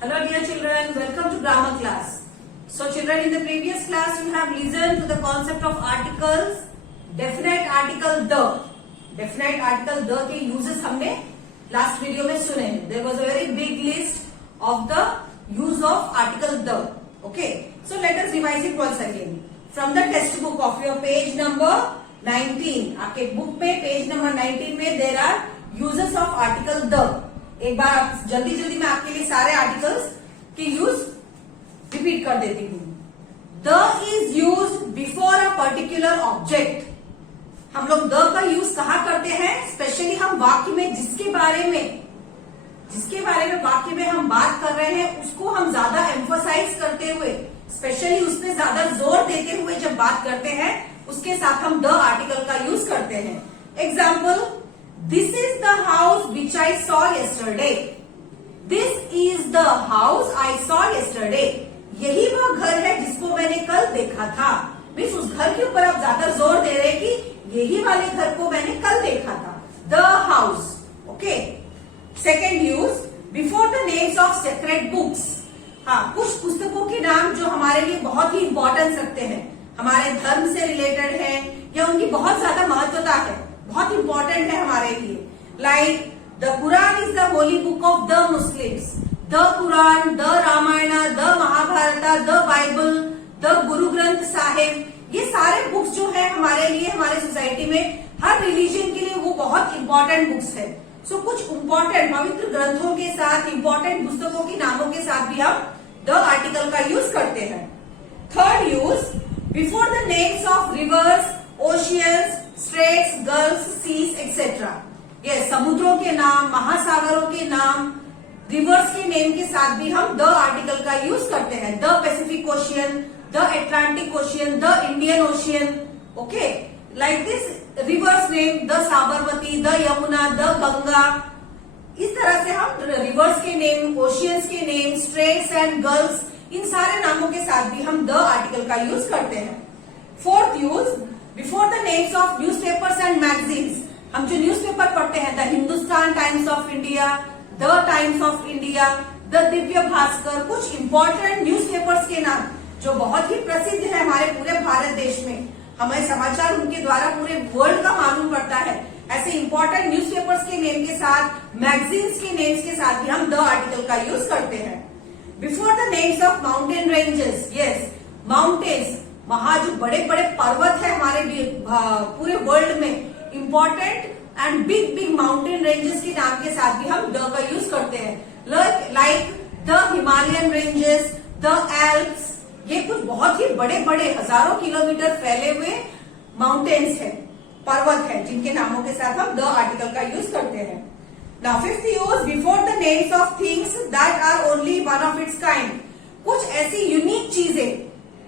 Hello dear children, welcome to grammar class. So children, in the previous class you have listened to the concept of articles, definite article the. Definite article the के uses हमने last video में सुने हैं. There was a very big list of the use of article the. Okay, so let us revise it once again. From the text book of your page number 19. आपके book में page number 19 में there are uses of article the. एक बार जल्दी जल्दी मैं आपके लिए सारे आर्टिकल्स की यूज रिपीट कर देती हूँ. The is use before a particular object. हम लोग द का यूज कहाँ करते हैं? स्पेशली हम वाक्य में जिसके बारे में वाक्य में हम बात कर रहे हैं उसको हम ज्यादा एम्फोसाइज करते हुए, स्पेशली उसमें ज्यादा जोर देते हुए जब बात करते हैं उसके साथ हम द आर्टिकल का यूज करते हैं. Example, This is the house which I saw yesterday. This is the house I saw yesterday. यही वो घर है जिसको मैंने कल देखा था. मीन्स उस घर के ऊपर आप ज्यादा जोर दे रहे हैं कि यही वाले घर को मैंने कल देखा था. The house. Okay. Second use, before the names of sacred books. हाँ, कुछ पुस्तकों के नाम जो हमारे लिए बहुत ही इंपॉर्टेंस रखते हैं, हमारे धर्म से रिलेटेड है या उनकी बहुत ज्यादा महत्वता है, बहुत इंपॉर्टेंट है हमारे लिए. Like the Quran is the Holi book of the Muslims. The Quran, the Ramayana, the Mahabharata, the Bible, the Guru Granth Sahib, ये सारे बुक्स जो है हमारे लिए, हमारे सोसाइटी में हर रिलीजन के लिए वो बहुत इंपॉर्टेंट बुक्स है. सो कुछ इंपॉर्टेंट पवित्र ग्रंथों के साथ, इंपॉर्टेंट पुस्तकों के नामों के साथ भी हम द आर्टिकल का यूज करते हैं. Third use, before the names of rivers, oceans, straits, gulfs, seas etcetera. ये समुद्रों के नाम, महासागरों के नाम, रिवर्स के नेम के साथ भी हम द आर्टिकल का यूज करते हैं. The Pacific ocean, the Atlantic ocean, the Indian ocean. Okay, like this reverse name, the Sabarmati, the Yamuna, the Ganga. इस तरह से हम रिवर्स के नेम, ओशियंस के नेम, स्ट्रेट्स एंड गल्फ्स, इन सारे नामों के साथ भी हम द आर्टिकल का यूज करते हैं. Fourth use, before the names of newspapers and magazines. हम जो न्यूज़पेपर पढ़ते हैं, the Hindustan times of India, the times of India, the Divya Bhaskar, कुछ इंपॉर्टेंट न्यूज़पेपर्स के नाम जो बहुत ही प्रसिद्ध है हमारे पूरे भारत देश में, हमें समाचार उनके द्वारा पूरे वर्ल्ड का मालूम पड़ता है. ऐसे इंपॉर्टेंट न्यूज़पेपर्स के नेम के साथ, मैगजीन्स के नेम्स के साथ भी हम द आर्टिकल का यूज करते हैं. Before the names of mountain ranges. Yes, mountains, जो बड़े बड़े पर्वत है हमारे पूरे वर्ल्ड में, important and big big mountain ranges के नाम के साथ भी हम द का यूज करते हैं. Like the Himalayan ranges, the Alps. ये कुछ बहुत ही बड़े बड़े हजारों किलोमीटर फैले हुए माउंटेन्स हैं, पर्वत हैं, जिनके नामों के साथ हम द आर्टिकल का यूज करते हैं. Now fifth use, before the names of things that are only one of its kind. कुछ ऐसी यूनिक चीजें,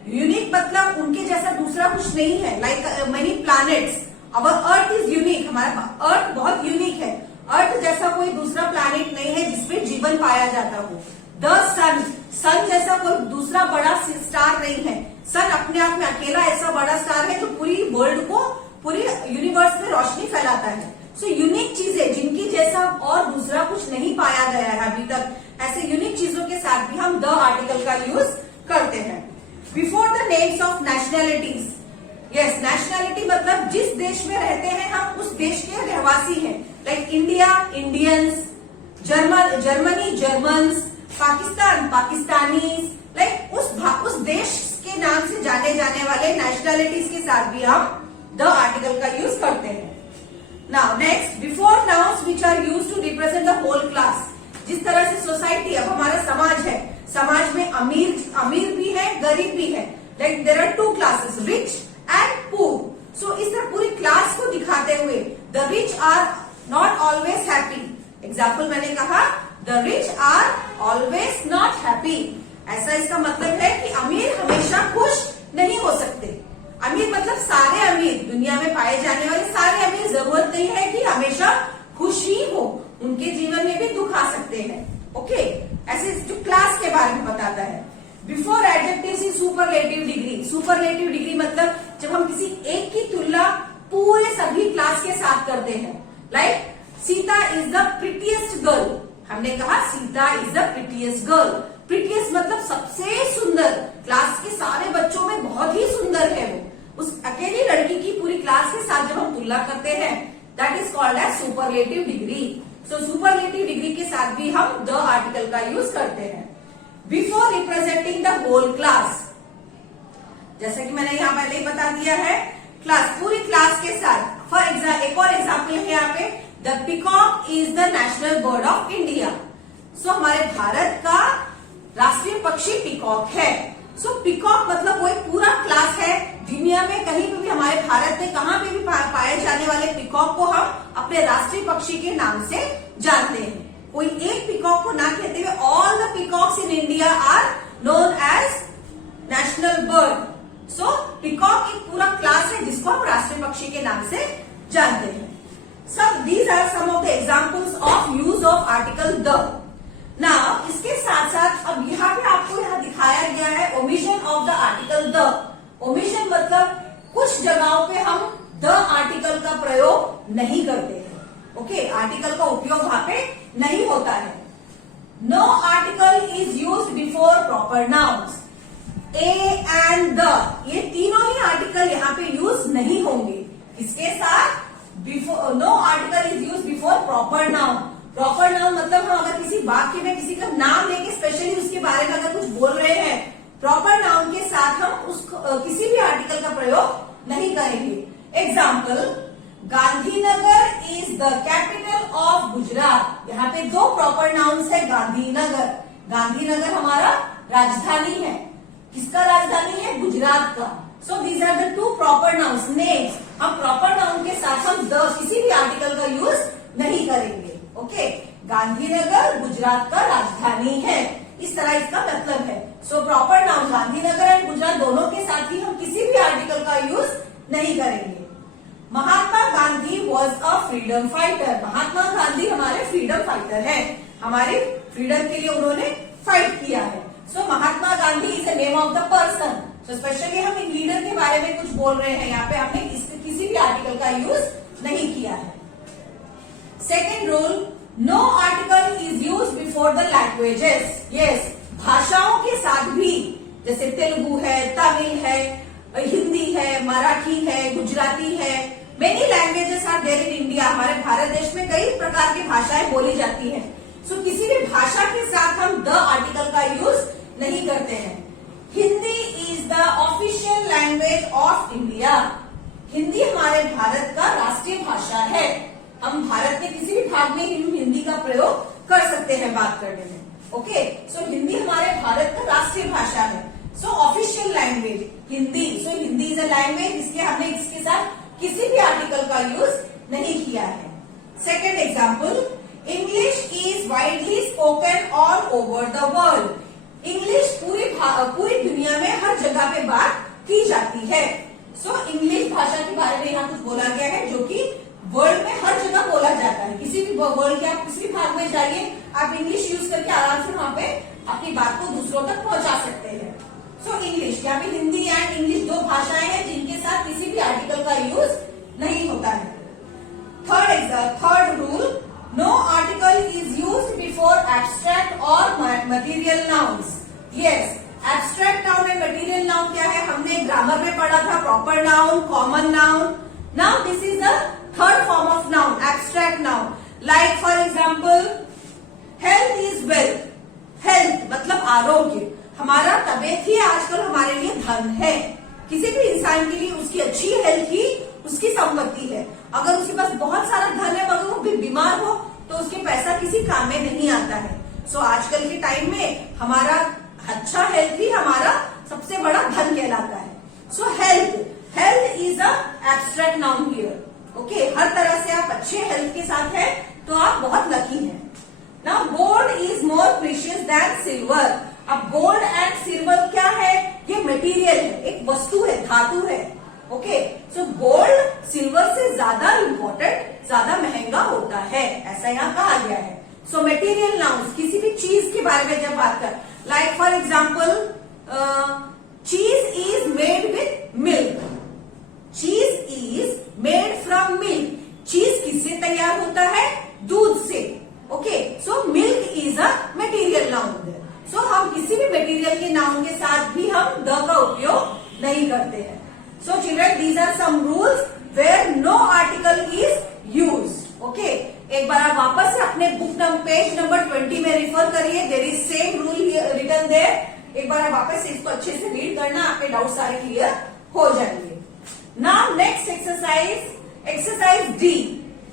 यूनिक मतलब उनके जैसा दूसरा कुछ नहीं है. Like many planets, our earth is unique. हमारा अर्थ बहुत यूनिक है. अर्थ जैसा कोई दूसरा प्लैनेट नहीं है जिसपे जीवन पाया जाता हो. द सन, सन जैसा कोई दूसरा बड़ा स्टार नहीं है. सन अपने आप में अकेला ऐसा बड़ा स्टार है जो पूरी वर्ल्ड को, पूरी यूनिवर्स में रोशनी फैलाता है. सो यूनिक चीजें जिनकी जैसा और दूसरा कुछ नहीं पाया गया है अभी तक, ऐसे यूनिक चीजों के साथ भी हम द आर्टिकल का यूज करते हैं. Before the names of nationalities. Yes, nationality मतलब जिस देश में रहते हैं हम उस देश के रहवासी हैं. Like India, Indians, Germany, Germans, Pakistan, Pakistanis. Like उस देश के नाम से जाने जाने वाले नेशनैलिटीज के साथ भी हम द आर्टिकल का यूज करते हैं. Now next, before nouns which are use to represent the whole class. जिस तरह से सोसाइटी, अब हमारा समाज है, समाज में अमीर भी है, गरीब भी है. Like there are two classes, rich and poor. So इस तरह पूरी क्लास को दिखाते हुए, the rich are not always happy. Example मैंने कहा, the rich are always not happy. ऐसा इसका मतलब है कि अमीर हमेशा खुश नहीं हो सकते. अमीर मतलब सारे अमीर, दुनिया में पाए जाने वाले सारे अमीर. जरूरत नहीं है कि हमेशा खुश ही हो, उनके जीवन में भी दुख आ सकते हैं. ओके, ऐसे जो क्लास के बारे में बताता है. बिफोर एडजेक्टिव्स इन सुपरलेटिव डिग्री. सुपरलेटिव डिग्री मतलब जब हम किसी एक की तुलना पूरे सभी क्लास के साथ करते हैं. Like Sita is the prettiest girl. हमने कहा Sita is the prettiest girl. Prettiest मतलब सबसे सुंदर, क्लास के सारे बच्चों में बहुत ही सुंदर है वो। उस अकेली लड़की की पूरी क्लास के साथ जब हम तुलना करते हैं, that is called as superlative degree. So superlative degree के साथ भी हम द आर्टिकल का यूज करते हैं। Before representing the whole class, जैसे कि मैंने यहाँ पहले ही बता दिया है, क्लास पूरी क्लास के साथ। फॉर एग्जाम्पल एक और एग्जाम्पल है यहाँ पे, the peacock is the national bird of India. So हमारे भारत का राष्ट्रीय पक्षी पीकॉक है। सो पीकॉक मतलब वो एक पूरा क्लास है। दुनिया में कहीं पे भी, हमारे भारत में कहाँ पे भी पाए जाने वाले पीकॉक को हम अपने राष्ट्रीय पक्षी के नाम से जानते हैं। कोई एक पीकॉक को ना कहते हुए all the peacocks in India are known as national bird. So peacock एक पूरा क्लास है जिसको हम राष्ट्रीय पक्षी के नाम से जानते हैं। सब these are some of the examples of use of article the. Now इसके साथ साथ अब यहाँ पे आपको यहाँ दिखाया गया है omission of the article the. Omission मतलब कुछ जगहों पे हम द आर्टिकल का प्रयोग नहीं करते हैं। ओके, आर्टिकल का उपयोग वहां पे नहीं होता है। No article is used before proper nouns. A and the, ये तीनों ही आर्टिकल यहाँ पे यूज नहीं होंगे। इसके साथ before, no article is use before proper noun. Proper noun मतलब हम अगर किसी वाक्य में किसी का नाम लेके स्पेशली उसके बारे में अगर कुछ बोल रहे हैं, प्रॉपर नाउन के साथ हम किसी भी आर्टिकल का प्रयोग नहीं करेंगे। Example, Gandhinagar is the capital of Gujarat. यहाँ पे दो प्रॉपर नाउन्स है, गांधीनगर। गांधीनगर हमारा राजधानी है। किसका राजधानी है? गुजरात का। So these are the two proper nouns names. हम प्रॉपर नाउन के साथ हम द किसी भी आर्टिकल का यूज नहीं करेंगे। ओके, गांधीनगर गुजरात का राजधानी है, इस तरह इसका मतलब है। So proper noun Gandhinagar and Gujarat दोनों के साथ ही हम किसी भी आर्टिकल का यूज नहीं करेंगे। Mahatma Gandhi was a freedom fighter. Mahatma Gandhi हमारे फ्रीडम फाइटर है, हमारे फ्रीडम के लिए उन्होंने फाइट किया है। So Mahatma Gandhi is the name of the person. So specially हम एक लीडर के बारे में कुछ बोल रहे हैं, यहाँ पे हमने किसी भी आर्टिकल का यूज नहीं किया है। Second rule, no article is use before the languages. Yes, भाषाओं के साथ भी, जैसे तेलुगु है, तमिल है, हिंदी है, मराठी है, गुजराती है, many languages are there in India. हमारे भारत देश में कई प्रकार की भाषाएं बोली जाती हैं। सो किसी भी भाषा के साथ हम द आर्टिकल का यूज नहीं करते हैं। Hindi is the official language of India. Hindi हमारे भारत का राष्ट्रीय भाषा है। हम भारत के किसी भी भाग में हिंदी का प्रयोग कर सकते हैं बात करने में। ओके, सो हिंदी हमारे भारत का राष्ट्रीय भाषा है। सो official language Hindi. So Hindi is a language, इसके हमने इसके साथ किसी भी आर्टिकल का यूज नहीं किया है। Second example, English is widely spoken all over the world. English पूरी दुनिया में हर जगह पे बात की जाती है। सो इंग्लिश भाषा के बारे में यहाँ कुछ बोला गया है जो कि वर्ल्ड में हर जगह बोला जाता है। किसी भी वर्ल्ड के आप किसी भी भाग में जाइए, आप इंग्लिश यूज करके आराम से वहां पे अपनी बात को दूसरों तक पहुंचा सकते हैं। सो इंग्लिश, यहाँ पे हिंदी एंड इंग्लिश दो भाषाएं हैं जिनके साथ किसी भी आर्टिकल का यूज नहीं होता है। Third rule, no article is used before abstract और material nouns. Yes, abstract noun and material noun क्या है? हमने ग्रामर में पढ़ा था, proper noun, common noun. Now this is the third form of noun, abstract noun. Like for example, health is wealth. Health मतलब आरोग्य। हमारा तबीयत ही आजकल हमारे लिए धन है। किसी भी इंसान के लिए उसकी अच्छी हेल्थ ही उसकी संपत्ति है। अगर उसके पास बहुत सारा धन है मगर वो बीमार हो तो उसके पैसा किसी काम में नहीं आता है। सो आजकल के टाइम में हमारा अच्छा हेल्थ ही हमारा सबसे बड़ा धन कहलाता है। So health is a abstract noun here. Okay, हर तरह से आप अच्छे हेल्थ के साथ हैं तो आप बहुत लकी हैं। Now gold is more precious than silver. अब गोल्ड एंड सिल्वर क्या है? ये मटेरियल है, एक वस्तु है, धातु है। ओके, सो गोल्ड सिल्वर से ज्यादा इंपॉर्टेंट, ज्यादा महंगा होता है, ऐसा यहाँ कहा गया है। सो मटेरियल नाउन्स, किसी भी चीज के बारे में जब बात कर, लाइक फॉर एग्जाम्पल, चीज इज मेड विथ मिल्क। चीज इज मेड फ्रॉम मिल्क। चीज किससे तैयार होता है? दूध से। ओके, सो मिल्क मटेरियल के नामों के साथ भी हम द का उपयोग नहीं करते हैं. So children, these are some rules where no article is used. Okay, एक बार आप वापस से अपने बुक पेज नंबर 20 में रिफर करिए. There is same rule written there. एक बार आप वापस से इसको अच्छे से रीड करना, आपके डाउट सारे क्लियर हो जाएंगे. Now next exercise D.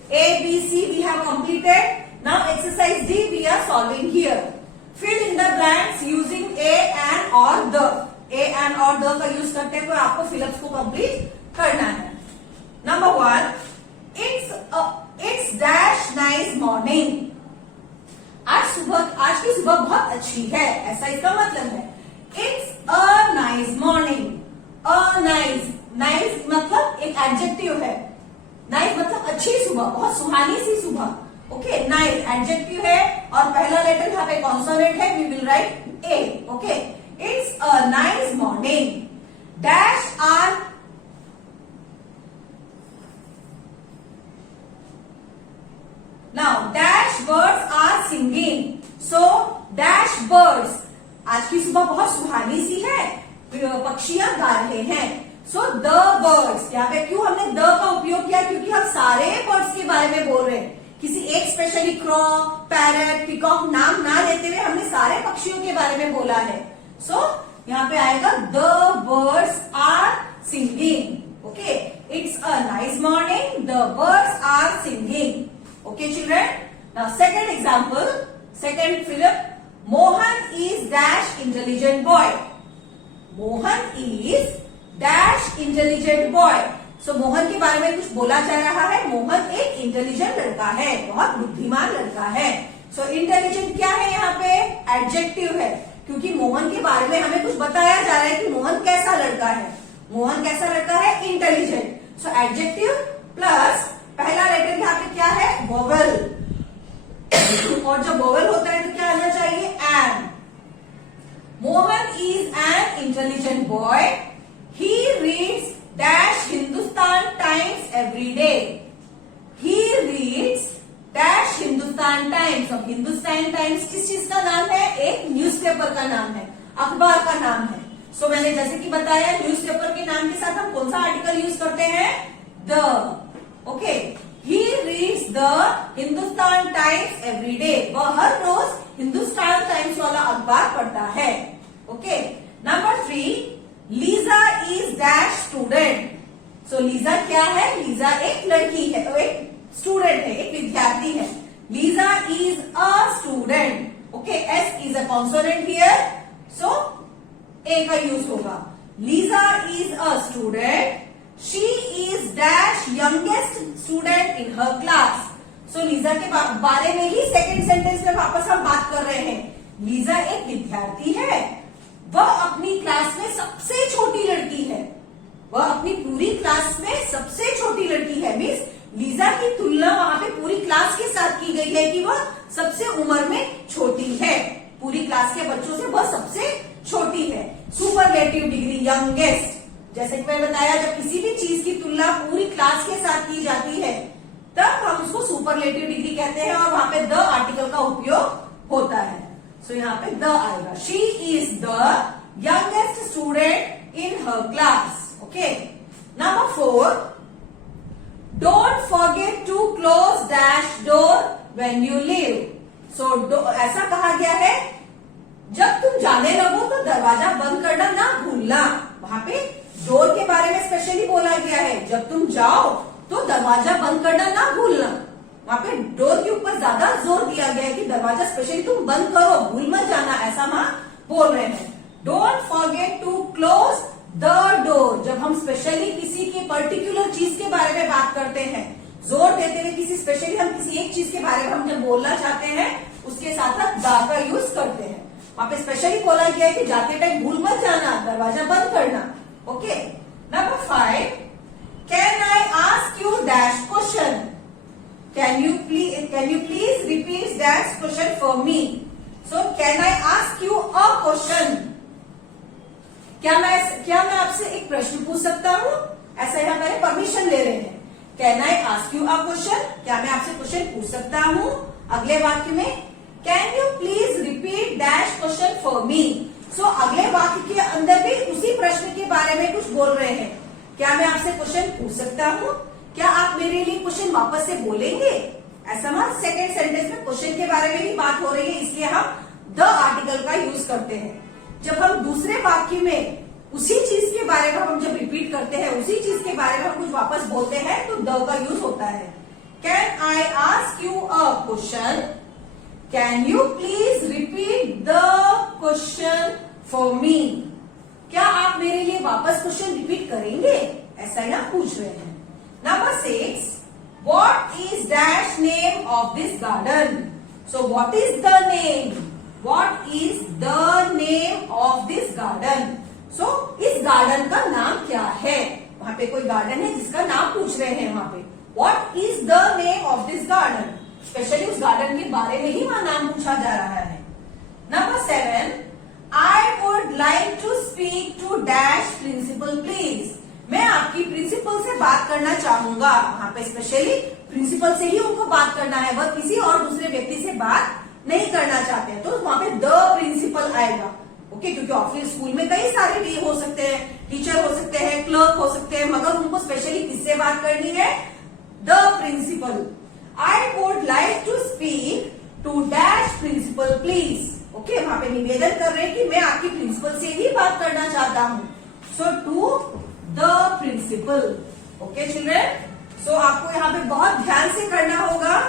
A, B, C we have completed. Now exercise D we are solving here. Fill in the blanks using a, and, or, the. A, and, or, the का use करते हुए आपको fill-ups को complete करना है. Number 1, it's dash nice morning. आज की सुबह बहुत अच्छी है, ऐसा इसका मतलब है. It's a nice morning. A nice मतलब एक एडजेक्टिव है. नाइस मतलब अच्छी सुबह, बहुत सुहानी सी सुबह. ओके, नाइस एडजेक्टिव है और पहला लेटर यहाँ पे कॉन्सोनेंट है. We will write a. Okay, it's a nice morning. Dash are now dash birds are singing. So dash birds, आज की सुबह बहुत सुहानी सी है, पक्षियां गा रहे हैं. सो द बर्ड्स, यहाँ पे क्यों हमने द का उपयोग किया? क्योंकि हम सारे बर्ड्स के बारे में बोल रहे हैं. किसी एक स्पेशली क्रॉ, पैरट, पिकॉक नाम ना लेते हुए हमने सारे पक्षियों के बारे में बोला है. सो यहाँ पे आएगा the birds are singing. Okay, it's a nice morning, the birds are singing. Okay children, now second example, second fill up. Mohan is dash intelligent boy. Mohan is dash intelligent boy. So Mohan के बारे में कुछ बोला जा रहा है. मोहन एक इंटेलिजेंट लड़का है, बहुत बुद्धिमान लड़का है. सो इंटेलिजेंट क्या है यहाँ पे? एडजेक्टिव है, क्योंकि मोहन के बारे में हमें कुछ बताया जा रहा है कि मोहन कैसा लड़का है. मोहन कैसा लड़का है? इंटेलिजेंट. सो एडजेक्टिव प्लस पहला लेटर यहाँ पे क्या है? वोवेल. और जब वोवेल होता है तो क्या आना चाहिए? An. Mohan is an intelligent boy. He reads dash Hindustan Times every day. He reads dash Hindustan Times. अब हिंदुस्तान टाइम्स किस चीज का नाम है? एक न्यूज़पेपर का नाम है, अखबार का नाम है. सो मैंने जैसे कि बताया, न्यूज़पेपर के नाम के साथ हम कौन सा आर्टिकल यूज करते हैं? The. Okay, he reads the Hindustan Times every day. वह हर रोज हिंदुस्तान टाइम्स वाला अखबार पढ़ता है. Okay, number 3, Lisa is dash student. So Lisa क्या है? लीजा एक लड़की है, एक स्टूडेंट है, एक विद्यार्थी है. Lisa is a student. Okay, S is a consonant here, so A का यूज होगा. Lisa is a student. She is dash youngest student in her class. So Lisa के बारे में ही सेकेंड सेंटेंस में वापस हम बात कर रहे हैं. लीजा एक विद्यार्थी है, वह अपनी क्लास में सबसे छोटी लड़की है. वह अपनी पूरी क्लास में सबसे छोटी लड़की है. मीन्स लीजा की तुलना वहां पे पूरी क्लास के साथ की गई है कि वह सबसे उम्र में छोटी है. पूरी क्लास के बच्चों से वह सबसे छोटी है. Superlative degree, youngest. जैसे कि मैंने बताया, जब किसी भी चीज की तुलना पूरी क्लास के साथ की जाती है तब हम उसको सुपरलेटिव डिग्री कहते हैं और वहां पे द आर्टिकल का उपयोग होता है. सो यहाँ पे द आएगा. She is the youngest student in her class. Okay, number 4, don't forget to close dash door when you leave. So ऐसा कहा गया है, जब तुम जाने लगो तो दरवाजा बंद करना ना भूलना. वहां पे डोर के बारे में स्पेशली बोला गया है. जब तुम जाओ तो दरवाजा बंद करना ना भूलना. वहां पे डोर के ऊपर ज्यादा जोर दिया गया है कि दरवाजा स्पेशली तुम बंद करो, भूल मत जाना, ऐसा वहां बोल रहे हैं. Don't forget to close the door. जब हम स्पेशली किसी की पर्टिकुलर चीज के बारे में बात करते हैं, जोर देते हुए किसी स्पेशली हम किसी एक चीज के बारे में हम जब बोलना चाहते हैं, उसके साथ साथ द का यूज करते हैं. वहां पे स्पेशली बोला गया है कि जाते टाइम भूल मत जाना, दरवाजा बंद करना. Okay, number 5, can I ask you dash question. Can you please repeat that question for me? So can I ask you a question? क्या मैं आपसे एक प्रश्न पूछ सकता हूँ? ऐसा यहाँ मैंने परमिशन ले रहे हैं. Can I ask you a question? क्या मैं आपसे क्वेश्चन पूछ सकता हूँ? अगले वाक्य में Can you please repeat that question for me? सो अगले वाक्य के अंदर भी उसी प्रश्न के बारे में कुछ बोल रहे हैं। क्या मैं आपसे क्वेश्चन पूछ सकता हूँ? क्या आप मेरे लिए क्वेश्चन वापस से बोलेंगे? ऐसा ना, सेकेंड सेंटेंस में क्वेश्चन के बारे में ही बात हो रही है, इसलिए हम द आर्टिकल का यूज करते हैं। जब हम दूसरे वाक्य में उसी चीज के बारे में हम जब रिपीट करते हैं, उसी चीज के बारे में हम कुछ वापस बोलते हैं, तो द का यूज होता है। Can I ask you a question? Can you please repeat the question for me? क्या आप मेरे लिए वापस क्वेश्चन रिपीट करेंगे? ऐसा ही आप पूछ रहे हैं। Number 6, what is dash name of this garden? So what is the name? What is the name of this garden? So इस गार्डन का नाम क्या है? वहां पे कोई गार्डन है जिसका नाम पूछ रहे हैं वहां पे। What is the name of this garden? Specially उस गार्डन के बारे में ही वहां नाम पूछा जा रहा है। Number 7, I would like to speak to dash principal please. मैं आपकी प्रिंसिपल से बात करना चाहूंगा। वहां पे स्पेशली प्रिंसिपल से ही उनको बात करना है, वह किसी और दूसरे व्यक्ति से बात नहीं करना चाहते हैं, तो वहां पे द प्रिंसिपल आएगा। ओके, क्योंकि ऑफिस स्कूल में कई सारे हो सकते हैं, टीचर हो सकते हैं, क्लर्क हो सकते हैं, मगर उनको स्पेशली किससे बात करनी है? The principal. I would like to speak to dash principal please. Okay, वहां पे निवेदन कर रहे हैं कि मैं आपकी प्रिंसिपल से ही बात करना चाहता हूं। So to the principal. Okay children, so आपको यहाँ पे बहुत ध्यान से करना होगा।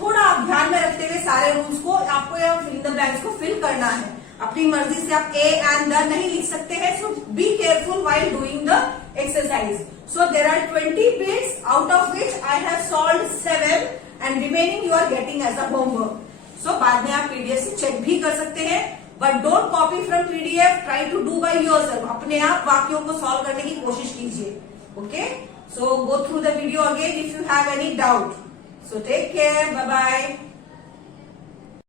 थोड़ा आप ध्यान में रखते हुए सारे रूल्स को आपको यहाँ फिल इन द ब्लैंक्स को फिल करना है। अपनी मर्जी से आप ए एंड द नहीं लिख सकते हैं। So be careful while doing the exercise. So there are 20 bits, out of which I have solved 7 and remaining you are getting as a homework. So बाद में आप पीडीएफ से चेक भी कर सकते हैं, but don't copy from PDF, try to do by yourself. अपने आप वाक्यों को सॉल्व करने की कोशिश कीजिए। Okay, so go through the video again if you have any doubt. So take care, bye bye.